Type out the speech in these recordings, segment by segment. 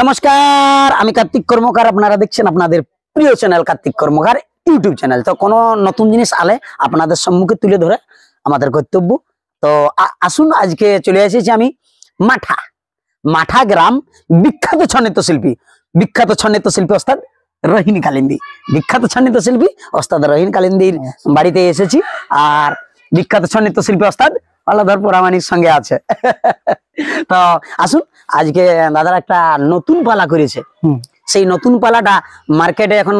নমস্কার, আমি কার্তিক কর্মকার। আপনারা দেখছেন আপনাদের প্রিয় চ্যানেল কার্তিক কর্মকার ইউটিউব চ্যানেল। তো কোনো নতুন জিনিস আলে আপনাদের সম্মুখে তুলে ধরে আমাদের কর্তব্য। তো আসুন, আজকে চলে এসেছি আমি মাঠা গ্রাম বিখ্যাত ছন্নিত শিল্পী ওস্তাদ রহিন কালিন্দী। বিখ্যাত ছন্নিত শিল্পী ওস্তাদ রহিন কালিন্দীর বাড়িতে এসেছি। আর বিখ্যাত ছন্নিত শিল্পী ওস্তাদ আলাদার পরামানির সঙ্গে আছে। তো আসুন, আজকে দাদার একটা নতুন পালা করেছে। সেই নতুন পালাটা মার্কেটে এখন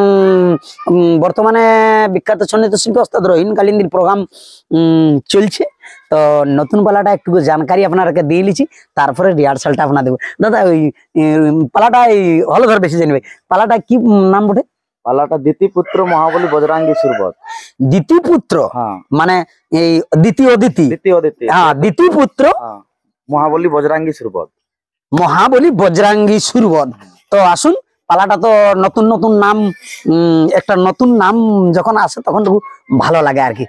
বর্তমানে বিখ্যাত ছন্নিত শিল্পী ওস্তাদ রহিন কালিন্দীর প্রোগ্রাম চলছে। তো নতুন পালাটা একটু জানকারি আপনাদেরকে দিয়ে লিছি, তারপরে রিহার্সালটা আপনার দেবো। দাদা, ওই পালাটা হলো ধর বেশি জানবে, পালাটা কি নাম বটে? পালাটা দ্বিতীপুত্র মহাবলী বজরাঙ্গী সুরবত। দ্বিতীপুত্র মানে এই দ্বিতীয় হ্যাঁ, দ্বিতীপুত্র মহাবলী বজরাঙ্গী সুরবত। মহাবলী বজরাঙ্গী সুরবত। তো আসুন, পালাটা তো নতুন নতুন নাম, একটা নতুন নাম যখন আসে তখন খুব ভালো লাগে আর কি।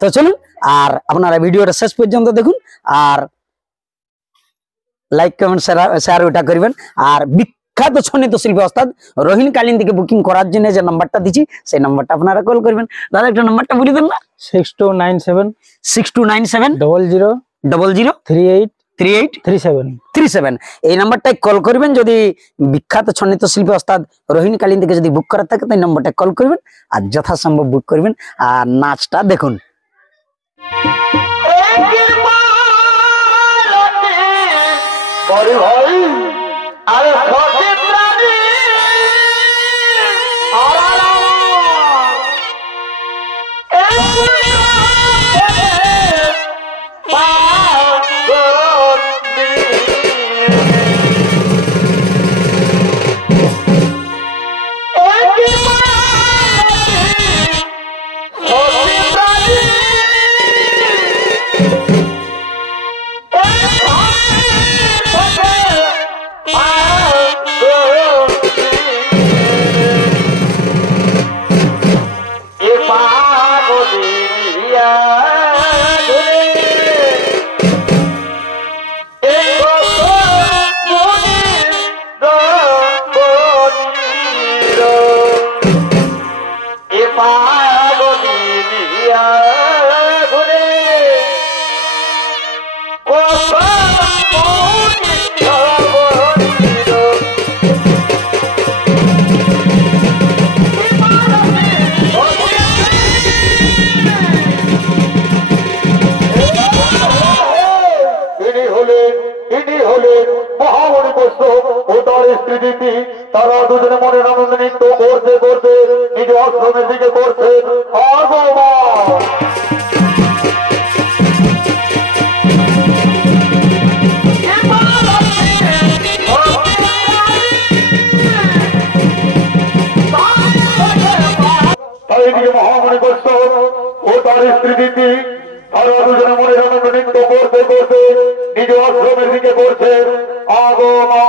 তো চলুন, আর আপনারা ভিডিওটা শেষ পর্যন্ত দেখুন, আর লাইক কমেন্ট শেয়ার ওটা করবেন। আর বিখ্যাত ছন্নিত শিল্পী ওস্তাদ রহিন কালিন্দীকে বুকিং করার জন্য যে নাম্বারটা দিচ্ছি, সেই নাম্বারটা আপনারা কল করবেন। দাদা, একটা নাম্বারটা বলে দেন না। 6297 00 3837 এই নাম্বারটায় কল করবেন। যদি বিখ্যাত ছন্নিত শিল্পী ওস্তাদ রহিন কালিন্দীকে যদি বুক করার থাকে, তাই নাম্বারটা কল করবেন আর যথাসম্ভব বুক করবেন। আর নাচটা দেখুন। তারা দুজনে মনে আনন্দ নৃত্য করতে করতে নিজ আশ্রমের দিকে করছে। এইদিকে মহামণি বৈষ্ণ ও তার স্ত্রী দিদি তারা দুজনে মনে আনন্দ নৃত্য করতে করতে নিজ আশ্রমের দিকে করছে। আগমা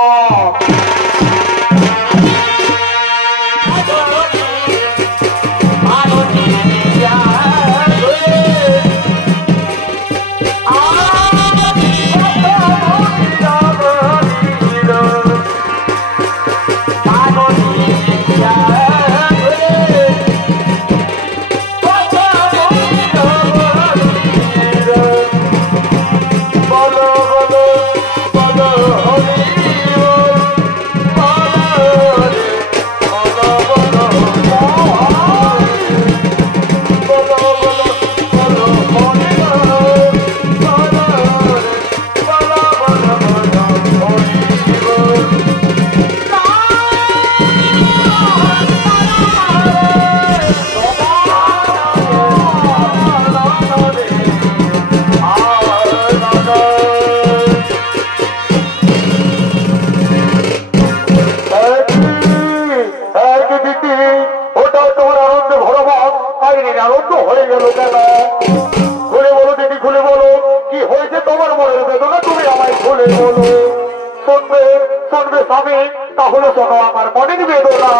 বাসনা।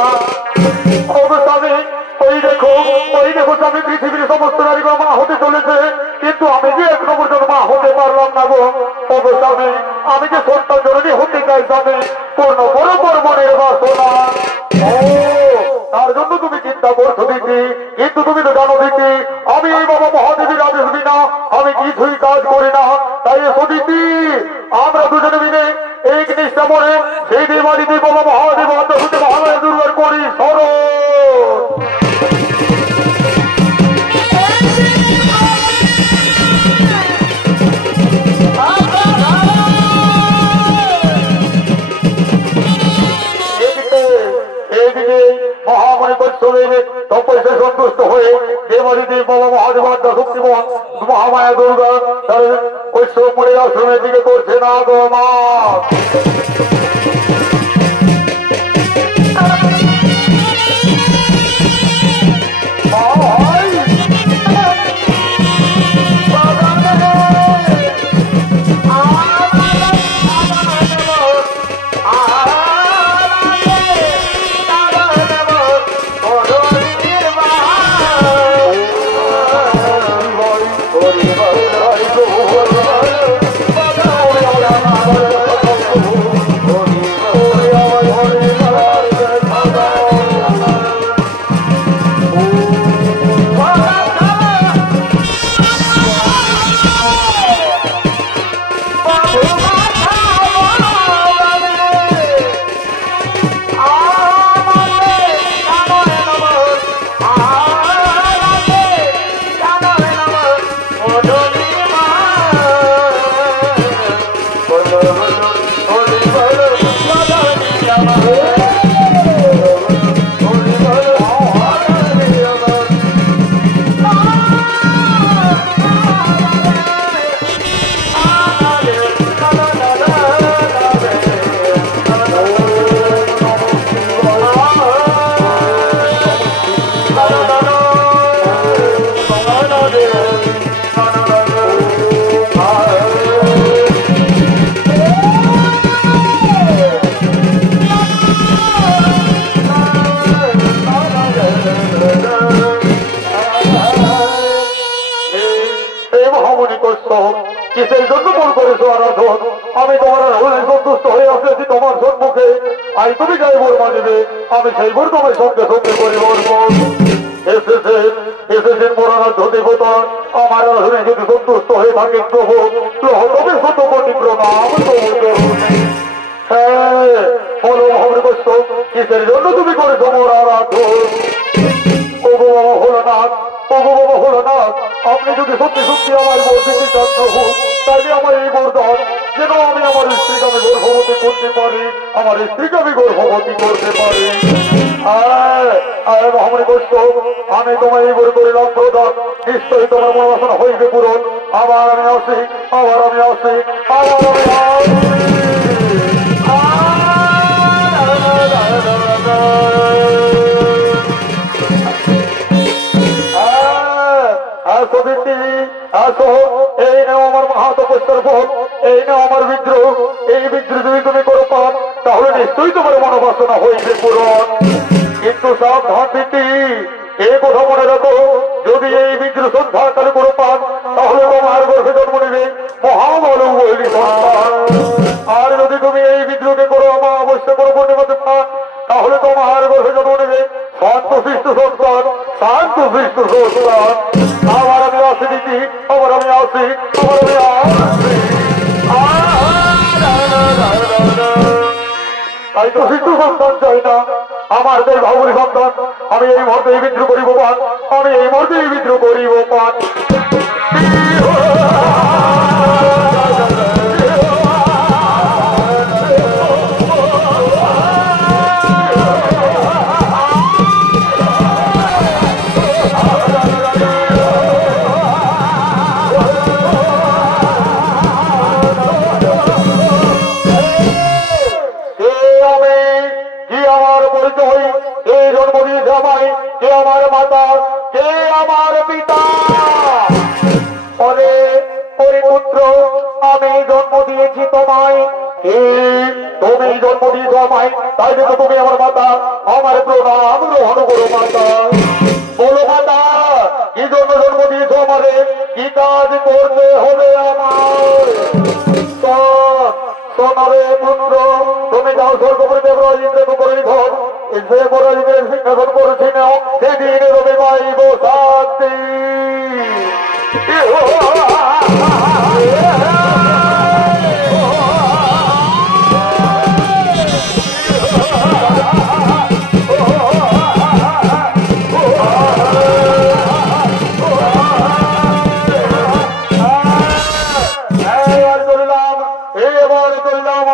ওগো স্বামী, ওই দেখো স্বামী, পৃথিবীর সমস্ত নারীগুলো মা হতে চলেছে, কিন্তু আমি যে এখনো পর্যন্ত মা হতে পারলাম না গো। ওগো স্বামী, আমি যে সন্তান জননী হতে চাই স্বামী, পূর্ণ বরাবর মনের বাসনা। ও তার জন্য তুমি চিন্তা করছো দিদি, কিন্তু তুমি তো জানো দিদি, আমি এই বাবা মহাদেবীর আদেশ বিনা আমি কিছুই কাজ করি না। তাই এসো দিদি, আমরা দুজনে মিলে এই জিনিসটা মনে সেই দেবাদিদি বাবা মহাদেব অন্তর্ভুক্ত মহালয়া দুর্গার করি স্মরণ। মহামণি কৈশোরের তপস্যা সন্তুষ্ট হয়ে দেবাদিদেব বাবা মহাদেব শক্তিমোহন মহামায়া দুর্গা তার কৈশোর মনে আশ্রমের দিকে করছে না গো মা। কিসের জন্য মন করেছো আরাধন? আমি তোমার সন্তুষ্ট হয়ে আসেছি তোমার সম্মুখে। আই তুমি যাই বোর মাঝে, আমি সেই বোর তোমার সঙ্গে সঙ্গে পরিবর্ব এসেছেন মোরানাথ দেবতা। আমার আরাধনে যদি সন্তুষ্ট হয়ে থাকেন প্রভু, তবে শত কোটি প্রণাম। হ্যাঁ বলো মহামণি কৈশোর, কিসের জন্য তুমি করেছো মোর আরাধন? ওগো বাবা ভোলানাথ, ওগো বাবা ভোলানাথ, আপনি যদি সত্যি সত্যি আমার বোর দিতে চান প্রভু, তাহলে আমার এই বরদান যেন আমি আমার স্ত্রীকে আমি গর্ভবতী করতে পারি, আমার স্ত্রীকে আমি গর্ভবতী করতে পারি। মহামণি কৈশোর, আমি তোমার এই বই করিলাম প্রদান, নিশ্চয়ই তোমার মনোবাসনা হইবে পূরণ। আবার আমি আসি, আবার আমি আসি, আবার আমি আসো। এই নাও আমার মহাতপস্যার ফল, এই নাও আমার বিদ্রোহ। এই বিদ্রোহ যদি তুমি করো পান, তাহলে নিশ্চয়ই তোমার মনোবাসনা হইবে পূরণ। কিন্তু সাবধান দিদি, এই কথা মনে রাখো, যদি এই বিদ্রোহ সন্ধ্যাকালে করো পান, তাহলে তোমার গর্ভে জন্ম নেবে মহাবল সন্তান। আর যদি তুমি এই বিদ্রোহকে করো আমার অবশ্যই করো পূর্ণিমাতে পান, তাহলে তোমার গর্ভে জন্ম নেবে শান্তশিষ্ট সন্তান, শান্তশিষ্ট সন্তান। আবার আমি আসি দিদি, আবার আমি আসি, আবার আমি আসি। তাই তো শিশু সন্তান চাই না, আমার যে ভাবুরি সন্তান। আমি এই মুহূর্তে বিদ্রোহ করিব পান, আমি এই মুহূর্তে বিদ্রোহ করিব পান। জন্ম দিয়েছ আমায়, তাই দেখো তুমি আমার মাতা, আমার প্রণাম গ্রহণ করো মাতা। বলো মাতা, কি জন্য জন্ম দিয়েছ আমাদের, কি কাজ করতে হবে আমার? সোনারে পুত্র, তুমি যাও স্বর্গপুরীতে ব্রজেন্দ্র করে ঘর, এসে পরাজিতের সিংহাসন করেছি নাও, সেদিন রবি পাইব শান্তি।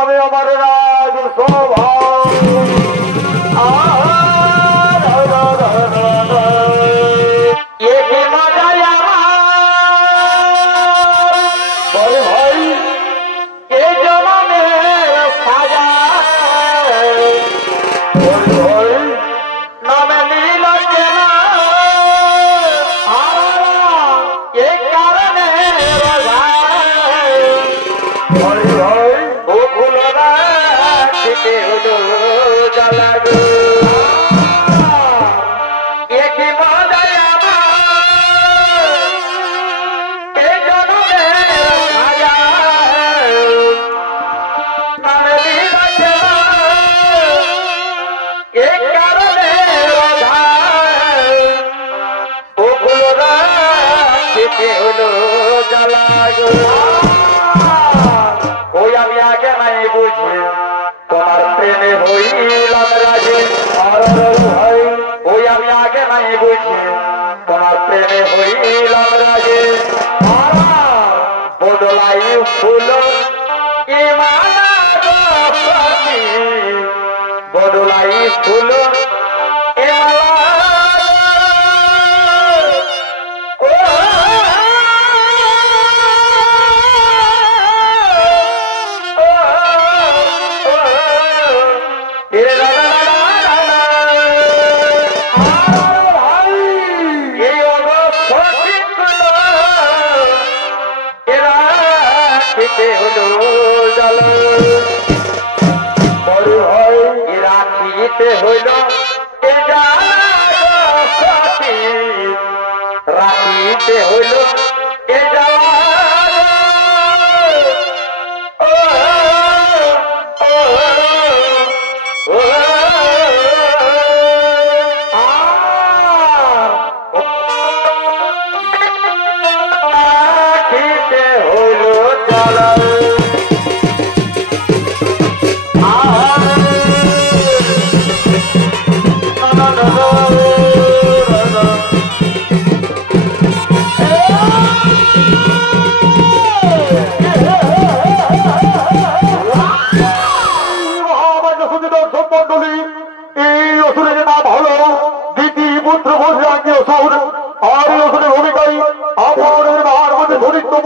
আমি আমার রাজ সভা ওই আমি আগে নাই বুঝি তোমার প্রেমে হইলাম রাজি। ভাই ওই আমি আগে নাই বুঝি তোমার প্রেমে হইলাম রাজি। বদলাই ফুল বদলাই ফুল হইল রাখিতে হইল এ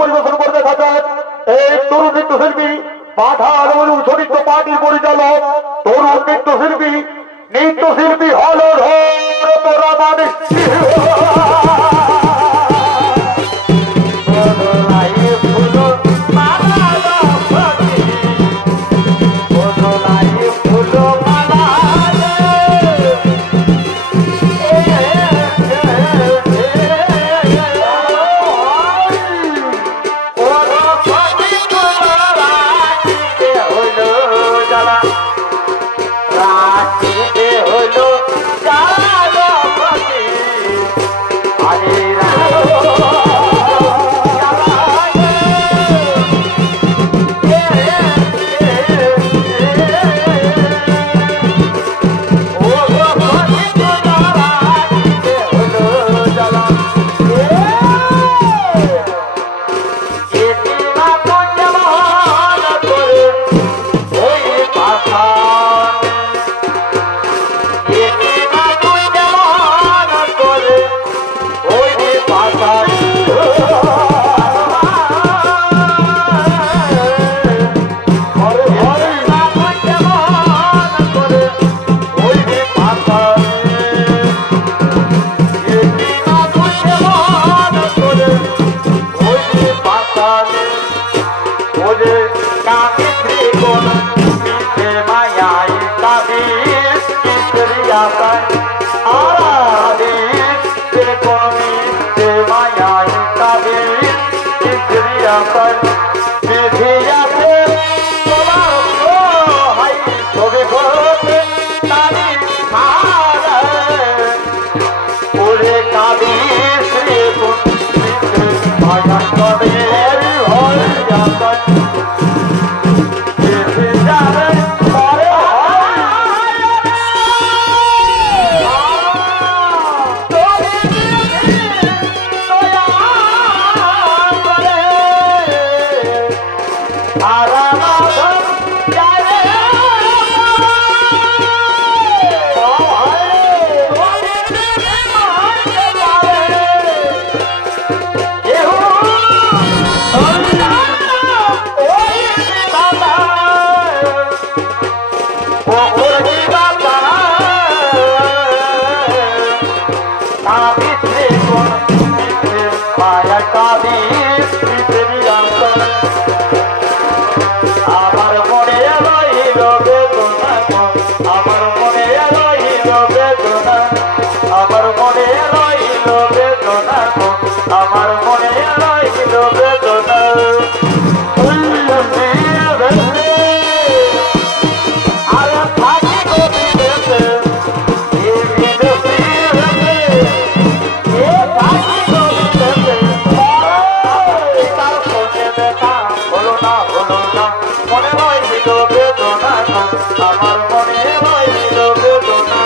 পরিবেশন করে দেখা যায় এই তরুণ নৃত্যশিল্পী পাঠার চরিত্র পার্টির পরিচালক তরুণ নৃত্যশিল্পী নৃত্যশিল্পী হল তোরা মানে আকার বিধি আছে তোমার হাই ছবি ঘটে তারি ওরে কাঁদি শ্রী কুন্দিতে ভায়া কবে হয় আকার বিধি যাবে পরে আমার মনে রইল বেদনা আমার মনে রইল বেদনা আমার মনে রইল বেদনা আমার মনে রইল বেদনা আর থাকি গভীরে মনে রইল বেদনা আমার মনে রইল বেদনা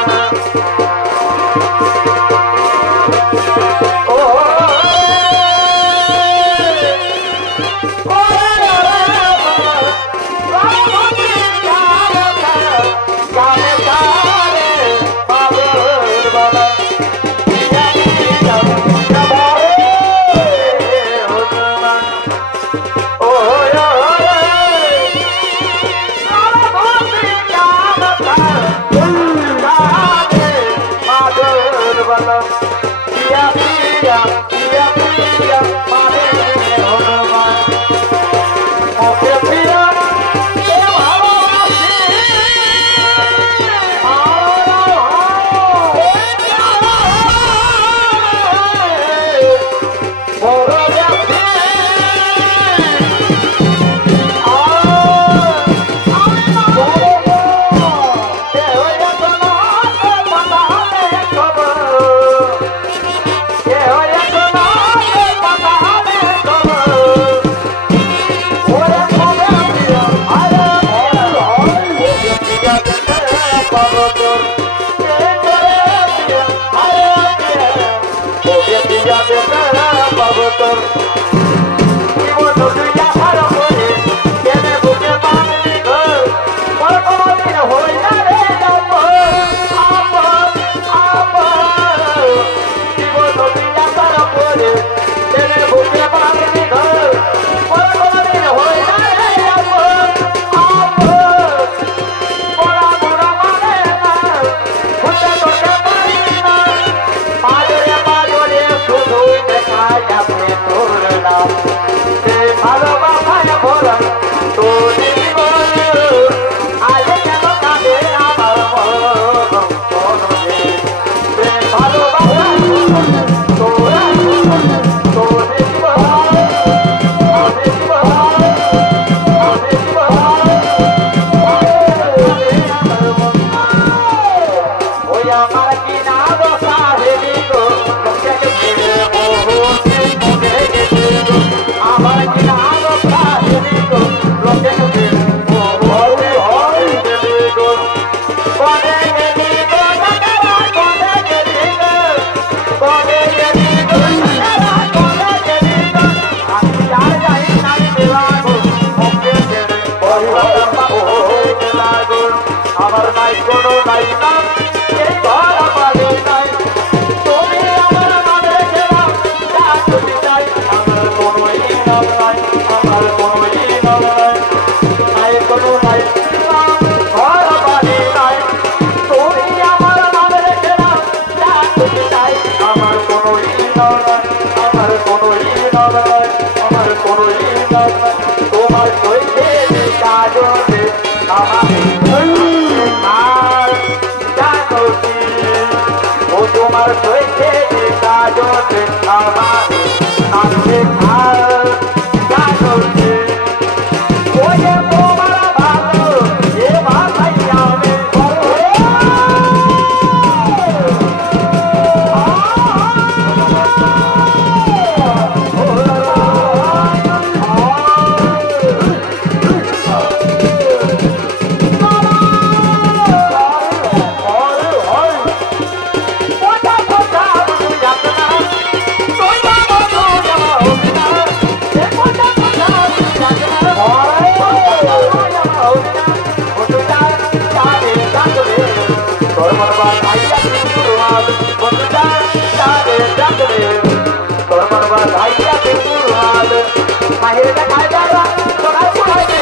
তোমার তোর মন বাঁধাইয়া ত্রিপুরাল বন্ধু যারে ডাকরে তোর মন বাঁধাইয়া ত্রিপুরাল মায়ের দেখাই দাঁড়া সোনার পুড়াই দে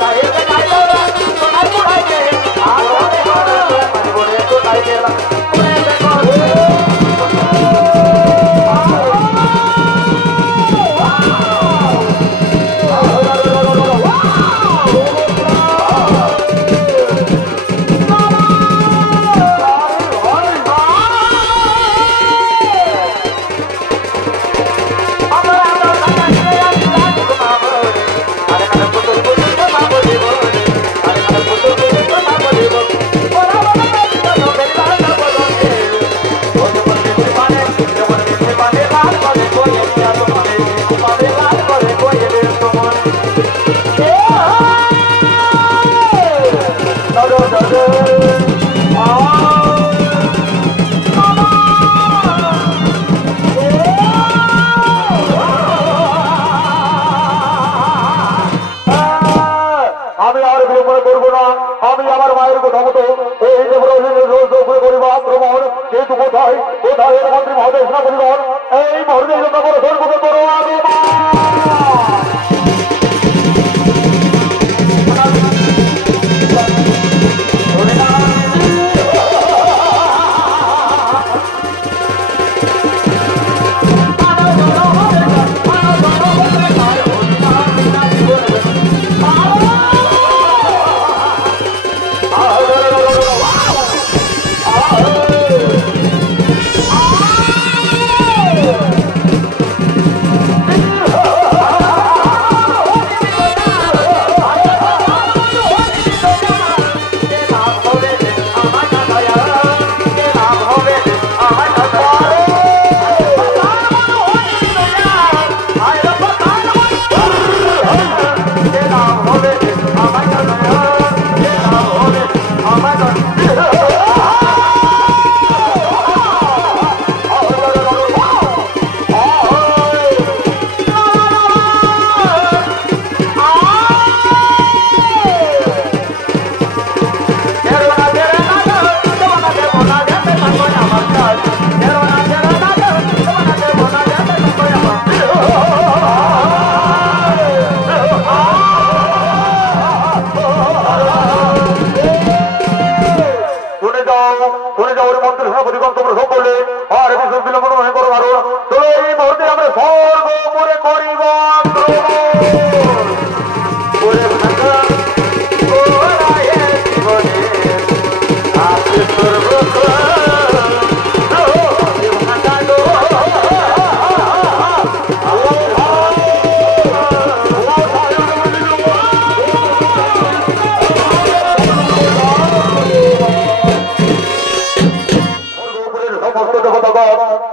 মায়ের দেখাই দাঁড়া সোনার পুড়াই দে আরে হারে মানে বলে তো তাই গেলাম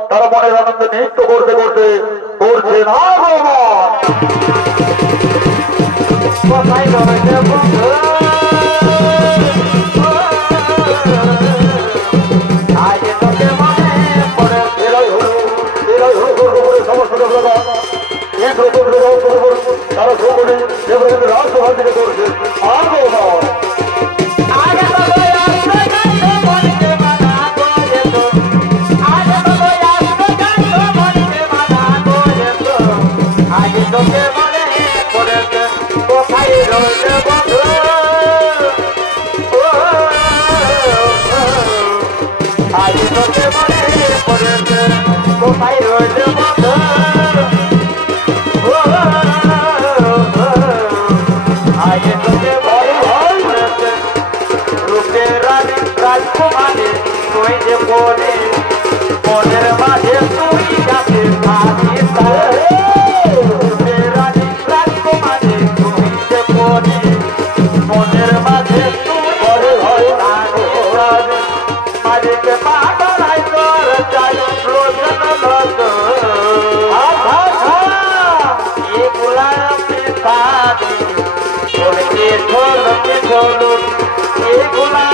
তারা মনের আনন্দে নৃত্য করতে করতে করছে না তারা সকলে রাজসভা থেকে করছে আগমন মনের মাঝে তুই যাতে থাকিস রাজকুমারী তুই যে পড়ে মনের মাঝে তুই মাঝে পাঠাই তোর চাই লোচন লত এগুলা পিতাদি ছোলকে ছোল এগুলা